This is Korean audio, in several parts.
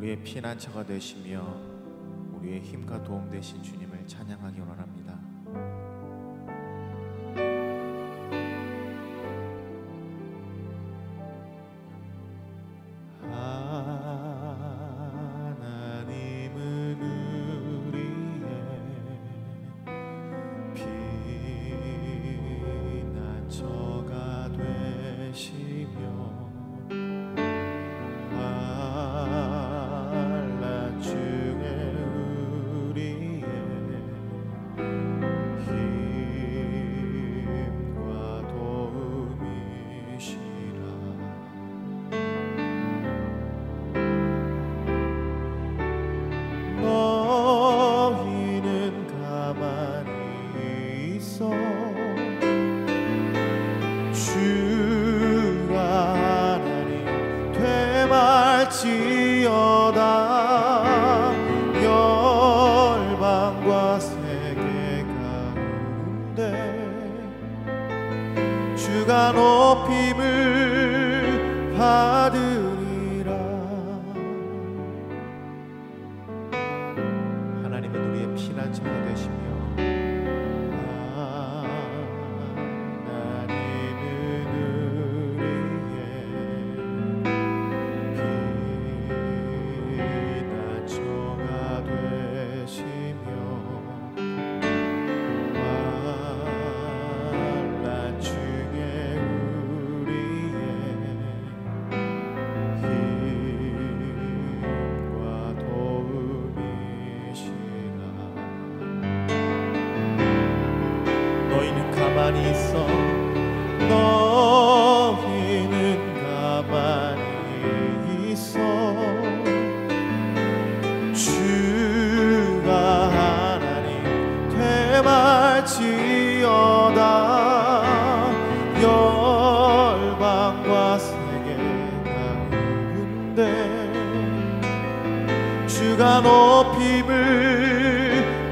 우리의 피난처가 되시며 우리의 힘과 도움 되신 주님을 찬양하기 원합니다. 주가 높임을 받으리라. 하나님은 우리의 피난처가 되시며 가만히 있어. 너희는 가만히 있어. 주가 하나님 되말지어다. 열방과 세계 가운데 주가 높임을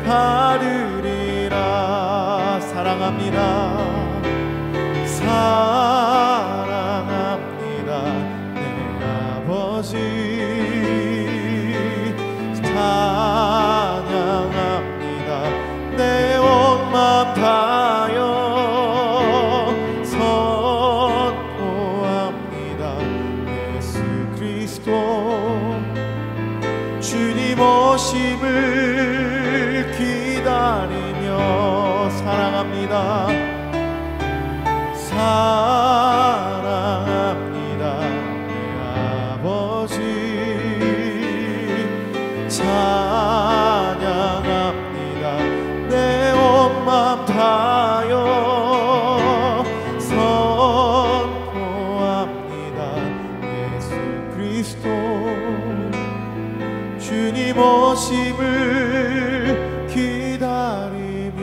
받으리라. 사랑합니다. 사랑합니다. 내 아버지 찬양합니다. 내 온 마음 다하여 선포합니다. 예수 그리스도 주님 오심을 기다리며 사랑합니다. 사랑합니다. 내 아버지 찬양합니다. 내 온 마음 다하여 선포합니다. 예수 그리스도 주님 오심을 기다리며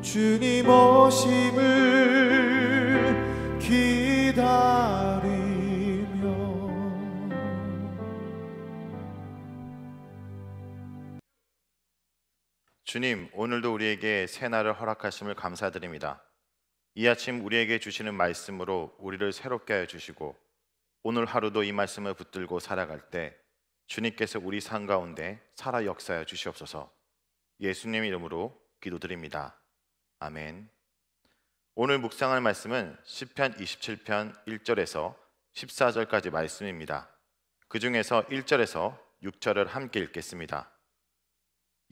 주님 오심을 기다리며. 주님, 오늘도 우리에게 새 날을 허락하심을 감사드립니다. 이 아침 우리에게 주시는 말씀으로 우리를 새롭게 하여 주시고 오늘 하루도 이 말씀을 붙들고 살아갈 때 주님께서 우리 삶 가운데 살아 역사하여 주시옵소서. 예수님 이름으로 기도드립니다. 아멘. 오늘 묵상할 말씀은 시편 27편 1절에서 14절까지 말씀입니다. 그 중에서 1절에서 6절을 함께 읽겠습니다.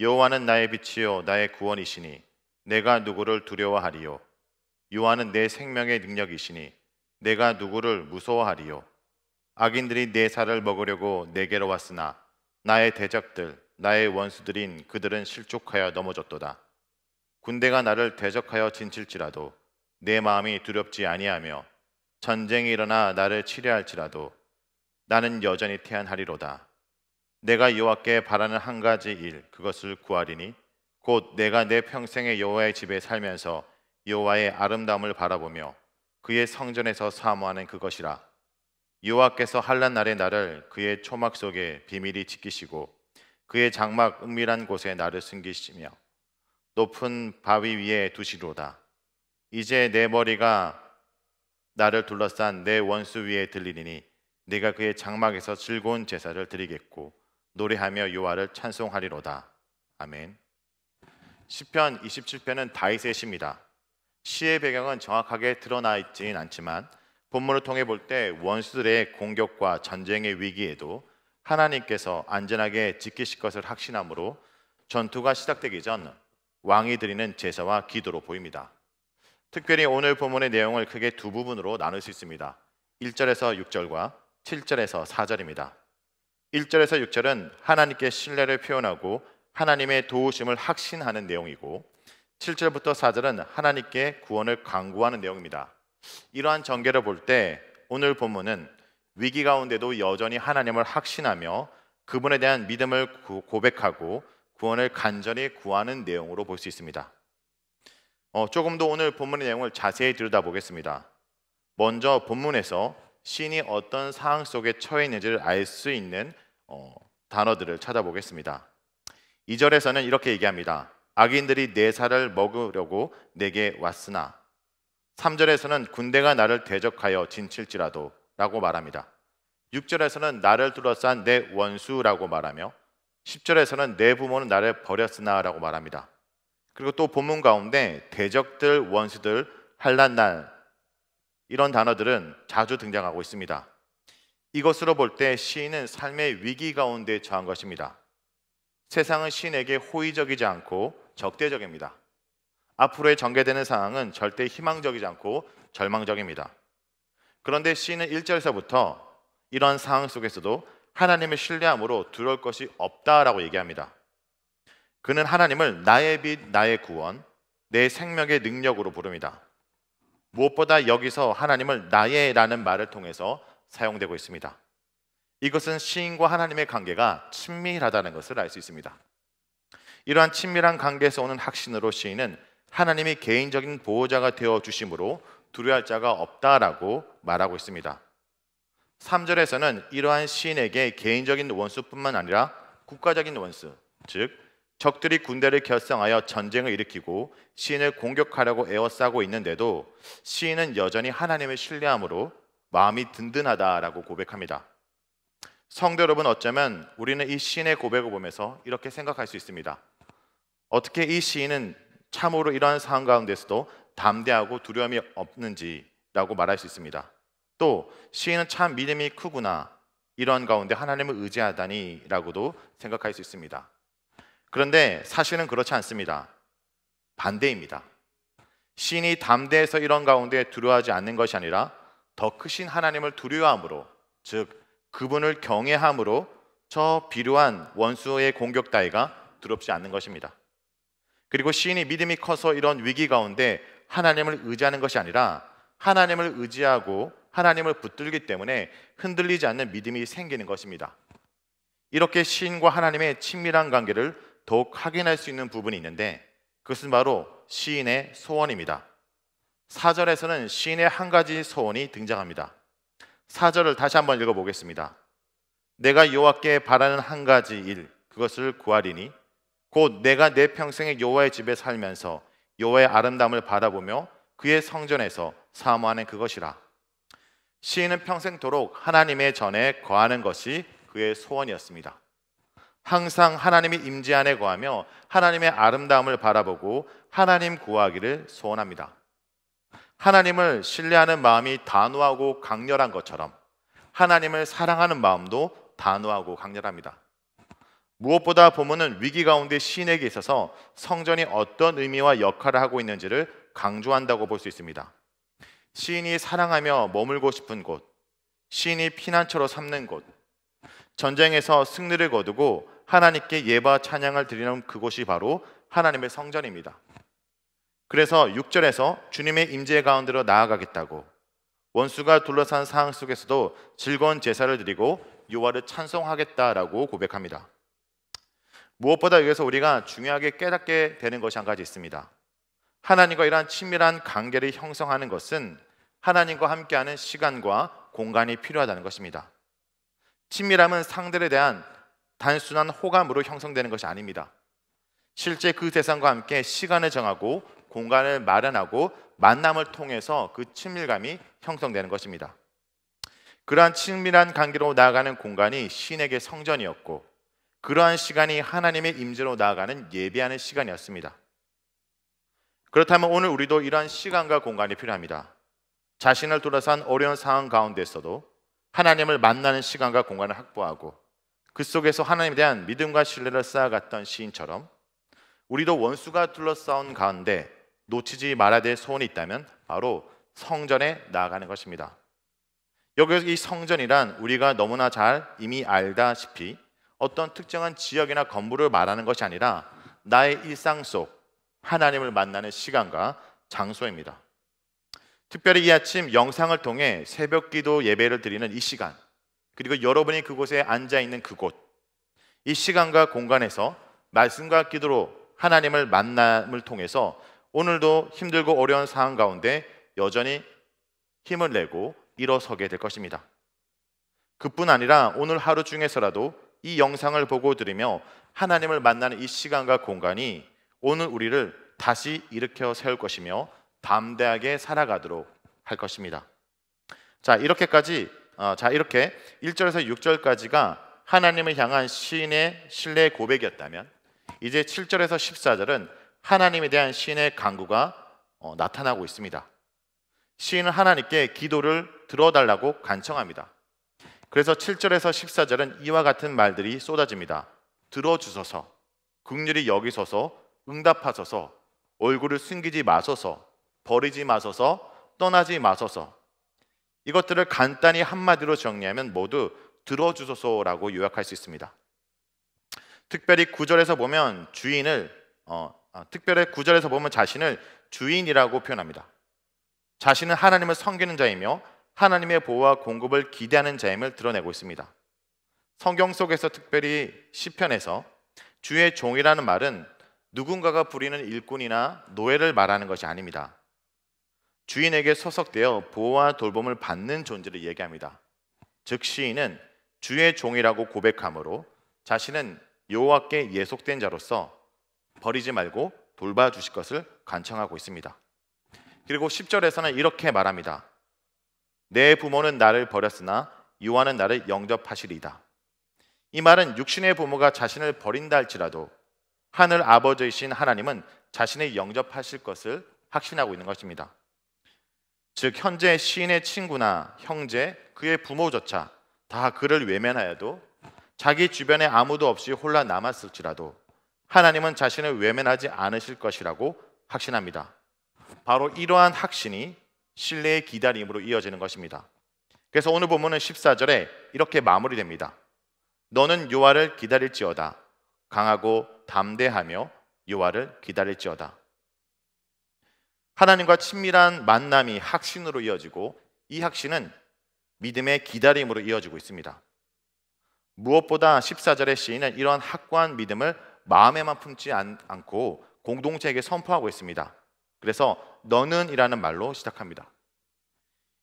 여호와는 나의 빛이요 나의 구원이시니 내가 누구를 두려워하리요. 여호와는 내 생명의 능력이시니 내가 누구를 무서워하리요. 악인들이 내 살을 먹으려고 내게로 왔으나 나의 대적들 나의 원수들인 그들은 실족하여 넘어졌도다. 군대가 나를 대적하여 진칠지라도 내 마음이 두렵지 아니하며 전쟁이 일어나 나를 치려할지라도 나는 여전히 태안하리로다. 내가 여호와께 바라는 한 가지 일 그것을 구하리니 곧 내가 내 평생의 여호와의 집에 살면서 여호와의 아름다움을 바라보며 그의 성전에서 사모하는 그것이라. 여호와께서 환난 날에 나를 그의 초막 속에 비밀히 지키시고 그의 장막 은밀한 곳에 나를 숨기시며 높은 바위 위에 두시로다. 이제 내 머리가 나를 둘러싼 내 원수 위에 들리리니 내가 그의 장막에서 즐거운 제사를 드리겠고 노래하며 여호와를 찬송하리로다. 아멘. 시편 27편은 다윗의 시입니다. 시의 배경은 정확하게 드러나 있지는 않지만 본문을 통해 볼 때 원수들의 공격과 전쟁의 위기에도 하나님께서 안전하게 지키실 것을 확신함으로 전투가 시작되기 전 왕이 드리는 제사와 기도로 보입니다. 특별히 오늘 본문의 내용을 크게 두 부분으로 나눌 수 있습니다. 1절에서 6절과 7절에서 4절입니다. 1절에서 6절은 하나님께 신뢰를 표현하고 하나님의 도우심을 확신하는 내용이고 7절부터 4절은 하나님께 구원을 강구하는 내용입니다. 이러한 전개를 볼 때 오늘 본문은 위기 가운데도 여전히 하나님을 확신하며 그분에 대한 믿음을 고백하고 구원을 간절히 구하는 내용으로 볼 수 있습니다. 조금 더 오늘 본문의 내용을 자세히 들여다보겠습니다. 먼저 본문에서 시인이 어떤 상황 속에 처해 있는지를 알 수 있는 단어들을 찾아보겠습니다. 2절에서는 이렇게 얘기합니다. 악인들이 내 살을 먹으려고 내게 왔으나 3절에서는 군대가 나를 대적하여 진칠지라도 라고 말합니다. 6절에서는 나를 둘러싼 내 원수라고 말하며 10절에서는 내 부모는 나를 버렸으나 라고 말합니다. 그리고 또 본문 가운데 대적들, 원수들, 환난날 이런 단어들은 자주 등장하고 있습니다. 이것으로 볼 때 시인은 삶의 위기 가운데 처한 것입니다. 세상은 시인에게 호의적이지 않고 적대적입니다. 앞으로의 전개되는 상황은 절대 희망적이지 않고 절망적입니다. 그런데 시인은 1절에서부터 이런 상황 속에서도 하나님을 신뢰함으로 두려울 것이 없다라고 얘기합니다. 그는 하나님을 나의 빛, 나의 구원, 내 생명의 능력으로 부릅니다. 무엇보다 여기서 하나님을 나의라는 말을 통해서 사용되고 있습니다. 이것은 시인과 하나님의 관계가 친밀하다는 것을 알 수 있습니다. 이러한 친밀한 관계에서 오는 확신으로 시인은 하나님이 개인적인 보호자가 되어 주심으로 두려워할 자가 없다라고 말하고 있습니다. 3절에서는 이러한 시인에게 개인적인 원수뿐만 아니라 국가적인 원수, 즉 적들이 군대를 결성하여 전쟁을 일으키고 시인을 공격하려고 에워싸고 있는데도 시인은 여전히 하나님을 신뢰함으로 마음이 든든하다라고 고백합니다. 성도 여러분, 어쩌면 우리는 이 시인의 고백을 보면서 이렇게 생각할 수 있습니다. 어떻게 이 시인은 참으로 이러한 상황 가운데서도 담대하고 두려움이 없는지라고 말할 수 있습니다. 또 시인은 참 믿음이 크구나, 이러한 가운데 하나님을 의지하다니 라고도 생각할 수 있습니다. 그런데 사실은 그렇지 않습니다. 반대입니다. 시인이 담대해서 이런 가운데 두려워하지 않는 것이 아니라 더 크신 하나님을 두려워함으로, 즉 그분을 경외함으로 저 비루한 원수의 공격 따위가 두렵지 않는 것입니다. 그리고 시인이 믿음이 커서 이런 위기 가운데 하나님을 의지하는 것이 아니라 하나님을 의지하고 하나님을 붙들기 때문에 흔들리지 않는 믿음이 생기는 것입니다. 이렇게 시인과 하나님의 친밀한 관계를 더욱 확인할 수 있는 부분이 있는데 그것은 바로 시인의 소원입니다. 4절에서는 시인의 한 가지 소원이 등장합니다. 4절을 다시 한번 읽어보겠습니다. 내가 여호와께 바라는 한 가지 일, 그것을 구하리니 곧 내가 내 평생에 여호와의 집에 살면서 여호와의 아름다움을 바라보며 그의 성전에서 사모하는 그것이라. 시인은 평생토록 하나님의 전에 거하는 것이 그의 소원이었습니다. 항상 하나님이 임재 안에 거하며 하나님의 아름다움을 바라보고 하나님 구하기를 소원합니다. 하나님을 신뢰하는 마음이 단호하고 강렬한 것처럼 하나님을 사랑하는 마음도 단호하고 강렬합니다. 무엇보다 본문은 위기 가운데 시인에게 있어서 성전이 어떤 의미와 역할을 하고 있는지를 강조한다고 볼 수 있습니다. 시인이 사랑하며 머물고 싶은 곳, 시인이 피난처로 삼는 곳, 전쟁에서 승리를 거두고 하나님께 예배와 찬양을 드리는 그곳이 바로 하나님의 성전입니다. 그래서 6절에서 주님의 임재 가운데로 나아가겠다고 원수가 둘러싼 상황 속에서도 즐거운 제사를 드리고 여호와를 찬송하겠다라고 고백합니다. 무엇보다 여기서 우리가 중요하게 깨닫게 되는 것이 한 가지 있습니다. 하나님과 이러한 친밀한 관계를 형성하는 것은 하나님과 함께하는 시간과 공간이 필요하다는 것입니다. 친밀함은 상대에 대한 단순한 호감으로 형성되는 것이 아닙니다. 실제 그 대상과 함께 시간을 정하고 공간을 마련하고 만남을 통해서 그 친밀감이 형성되는 것입니다. 그러한 친밀한 관계로 나아가는 공간이 시인에게 성전이었고, 그러한 시간이 하나님의 임재로 나아가는 예배하는 시간이었습니다. 그렇다면 오늘 우리도 이러한 시간과 공간이 필요합니다. 자신을 둘러싼 어려운 상황 가운데서도 하나님을 만나는 시간과 공간을 확보하고 그 속에서 하나님에 대한 믿음과 신뢰를 쌓아갔던 시인처럼 우리도 원수가 둘러싸온 가운데 놓치지 말아야 될 소원이 있다면 바로 성전에 나아가는 것입니다. 여기서 이 성전이란 우리가 너무나 잘 이미 알다시피 어떤 특정한 지역이나 건물을 말하는 것이 아니라 나의 일상 속 하나님을 만나는 시간과 장소입니다. 특별히 이 아침 영상을 통해 새벽 기도 예배를 드리는 이 시간, 그리고 여러분이 그곳에 앉아있는 그곳, 이 시간과 공간에서 말씀과 기도로 하나님을 만남을 통해서 오늘도 힘들고 어려운 상황 가운데 여전히 힘을 내고 일어서게 될 것입니다. 그뿐 아니라 오늘 하루 중에서라도 이 영상을 보고 들으며 하나님을 만나는 이 시간과 공간이 오늘 우리를 다시 일으켜 세울 것이며 담대하게 살아가도록 할 것입니다. 이렇게 1절에서 6절까지가 하나님을 향한 시인의 신뢰 고백이었다면, 이제 7절에서 14절은 하나님에 대한 시인의 간구가 나타나고 있습니다. 시인은 하나님께 기도를 들어달라고 간청합니다. 그래서 7절에서 14절은 이와 같은 말들이 쏟아집니다. 들어주소서, 긍휼히 여기소서, 응답하소서, 얼굴을 숨기지 마소서, 버리지 마소서, 떠나지 마소서. 이것들을 간단히 한마디로 정리하면 모두 들어주소서라고 요약할 수 있습니다. 특별히 9절에서 보면 자신을 주인이라고 표현합니다. 자신은 하나님을 섬기는 자이며 하나님의 보호와 공급을 기대하는 자임을 드러내고 있습니다. 성경 속에서 특별히 시편에서 주의 종이라는 말은 누군가가 부리는 일꾼이나 노예를 말하는 것이 아닙니다. 주인에게 소속되어 보호와 돌봄을 받는 존재를 얘기합니다. 즉 시인은 주의 종이라고 고백하므로 자신은 여호와께 예속된 자로서 버리지 말고 돌봐주실 것을 간청하고 있습니다. 그리고 10절에서는 이렇게 말합니다. 내 부모는 나를 버렸으나 여호와는 나를 영접하시리이다. 이 말은 육신의 부모가 자신을 버린다 할지라도 하늘 아버지이신 하나님은 자신을 영접하실 것을 확신하고 있는 것입니다. 즉 현재 시인의 친구나 형제, 그의 부모조차 다 그를 외면하여도 자기 주변에 아무도 없이 홀라 남았을지라도 하나님은 자신을 외면하지 않으실 것이라고 확신합니다. 바로 이러한 확신이 신뢰의 기다림으로 이어지는 것입니다. 그래서 오늘 본문은 14절에 이렇게 마무리됩니다. 너는 여호와를 기다릴지어다. 강하고 담대하며 여호와를 기다릴지어다. 하나님과 친밀한 만남이 확신으로 이어지고 이 확신은 믿음의 기다림으로 이어지고 있습니다. 무엇보다 14절의 시인은 이러한 확고한 믿음을 마음에만 품지 않고 공동체에게 선포하고 있습니다. 그래서 너는 이라는 말로 시작합니다.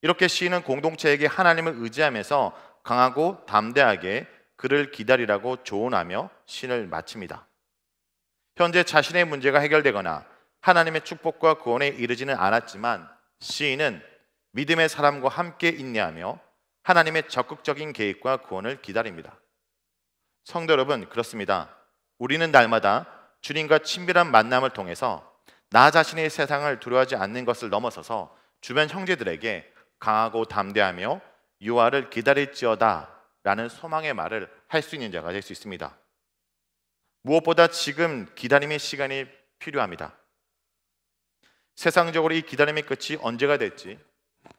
이렇게 시인은 공동체에게 하나님을 의지하면서 강하고 담대하게 그를 기다리라고 조언하며 시를 마칩니다. 현재 자신의 문제가 해결되거나 하나님의 축복과 구원에 이르지는 않았지만 시인은 믿음의 사람과 함께 인내하며 하나님의 적극적인 계획과 구원을 기다립니다. 성도 여러분, 그렇습니다. 우리는 날마다 주님과 친밀한 만남을 통해서 나 자신의 세상을 두려워하지 않는 것을 넘어서서 주변 형제들에게 강하고 담대하며 여호와를 기다릴지어다 라는 소망의 말을 할 수 있는 자가 될 수 있습니다. 무엇보다 지금 기다림의 시간이 필요합니다. 세상적으로 이 기다림의 끝이 언제가 될지,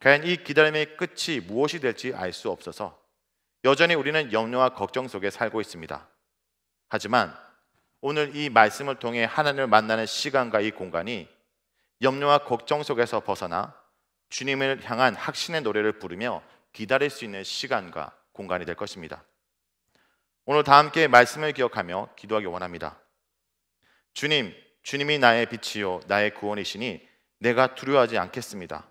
과연 이 기다림의 끝이 무엇이 될지 알 수 없어서 여전히 우리는 염려와 걱정 속에 살고 있습니다. 하지만 오늘 이 말씀을 통해 하나님을 만나는 시간과 이 공간이 염려와 걱정 속에서 벗어나 주님을 향한 확신의 노래를 부르며 기다릴 수 있는 시간과 공간이 될 것입니다. 오늘 다 함께 말씀을 기억하며 기도하기 원합니다. 주님이 나의 빛이요 나의 구원이시니 내가 두려워하지 않겠습니다.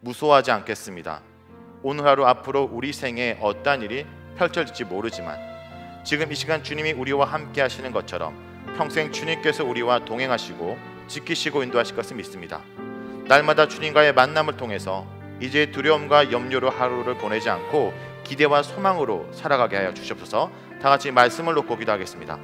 무서워하지 않겠습니다. 오늘 하루 앞으로 우리 생에 어떠한 일이 펼쳐질지 모르지만 지금 이 시간 주님이 우리와 함께 하시는 것처럼 평생 주님께서 우리와 동행하시고 지키시고 인도하실 것을 믿습니다. 날마다 주님과의 만남을 통해서 이제 두려움과 염려로 하루를 보내지 않고 기대와 소망으로 살아가게 하여 주시옵소서. 다 같이 말씀을 놓고 기도하겠습니다.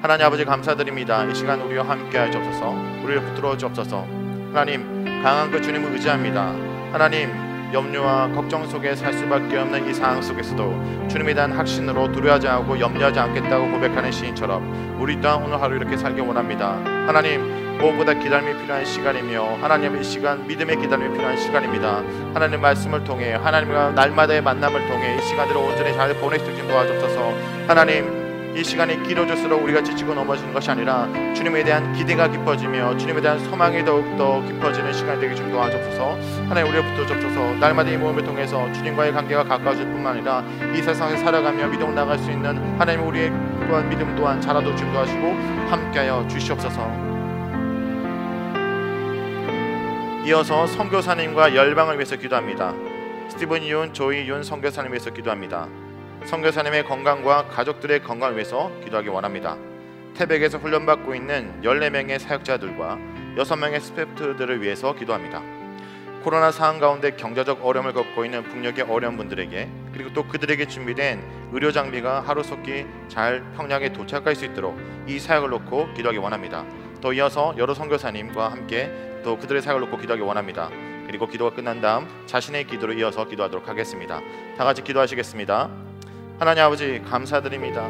하나님 아버지 감사드립니다. 이 시간 우리와 함께 하여 주옵소서. 우리를 붙들어 주옵소서. 하나님 강한 그 주님을 의지합니다. 하나님 염려와 걱정 속에 살 수밖에 없는 이 상황 속에서도 주님에 대한 확신으로 두려워하지 않고 염려하지 않겠다고 고백하는 시인처럼 우리 또한 오늘 하루 이렇게 살기 원합니다. 하나님 무엇보다 기다림이 필요한 시간이며 하나님 이 시간 믿음의 기다림이 필요한 시간입니다. 하나님 말씀을 통해 하나님과 날마다의 만남을 통해 이 시간들을 온전히 잘 보낼 수 있게 도와주옵소서. 하나님 이 시간이 길어질수록 우리가 지치고 넘어지는 것이 아니라 주님에 대한 기대가 깊어지며 주님에 대한 소망이 더욱더 깊어지는 시간이 되게 좀 도와주옵소서. 하나님 우리가 붙들어주옵소서. 날마다 이 모험을 통해서 주님과의 관계가 가까워질 뿐만 아니라 이 세상에 살아가며 믿음을 나갈 수 있는 하나님 우리의 또한 믿음 또한 자라도 좀 도와주시고 함께하여 주시옵소서. 이어서 선교사님과 열방을 위해서 기도합니다. 스티븐 윤, 조이 윤 선교사님 위해서 기도합니다. 선교사님의 건강과 가족들의 건강을 위해서 기도하기 원합니다. 태백에서 훈련받고 있는 14명의 사역자들과 6명의 스태프들을 위해서 기도합니다. 코로나 상황 가운데 경제적 어려움을 겪고 있는 북녘의 어려운 분들에게 그리고 또 그들에게 준비된 의료 장비가 하루속히 잘 평양에 도착할 수 있도록 이 사역을 놓고 기도하기 원합니다. 또 이어서 여러 선교사님과 함께 또 그들의 사역을 놓고 기도하기 원합니다. 그리고 기도가 끝난 다음 자신의 기도로 이어서 기도하도록 하겠습니다. 다 같이 기도하시겠습니다. 하나님 아버지 감사드립니다.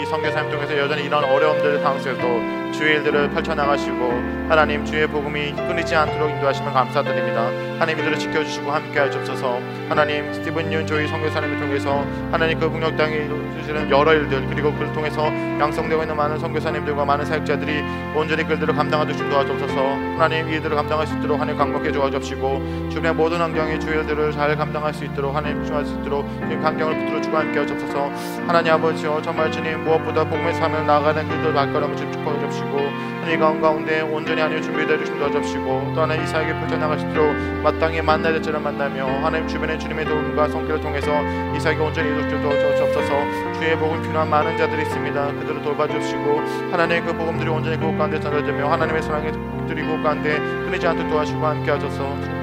이 선교사님 통해서 여전히 이런 어려움들 상황 속에서도 주의 일들을 펼쳐나가시고 하나님 주의 복음이 끊이지 않도록 인도하시면 감사드립니다. 하나님 이들을 지켜주시고 함께하여 주옵소서. 하나님 스티븐 윤 조이 선교사님을 통해서 하나님 그 북녘 땅에 이루어지는 여러 일들 그리고 그를 통해서 양성되고 있는 많은 선교사님들과 많은 사역자들이 온전히 그들을 감당하도록 좀 도와주옵소서. 하나님 이 일들을 감당할 수 있도록 하나님 강력하게 도와주옵시고 주변의 모든 환경의 주의 일들을 잘 감당할 수 있도록 하나님 중할 수 있도록 환경을 붙들어 주고 함께하여 주옵소서. 하나님 아버지여 정말 주님 무엇보다 복음의 삶을 나아가는 그들 발걸음을 축복해 주옵시고 이 가운데 온전히 하나님 준비되어 주신 도와주옵시고 또 하나님 이 사역에 펼쳐나갈 수 있도록 마땅히 만날 때처럼 만나며 하나님 주변에 주님의 도움과 손길을 통해서 이 사역에 온전히 이루어져 도와주옵소서. 주의 복음 필요한 많은 자들이 있습니다. 그들을 돌봐주시고 하나님의 그 복음들이 온전히 그곳 가운데 전달되며 하나님의 사랑의 들이 그곳 가운데 끊이지 않도록 도와주시고 함께 하소서.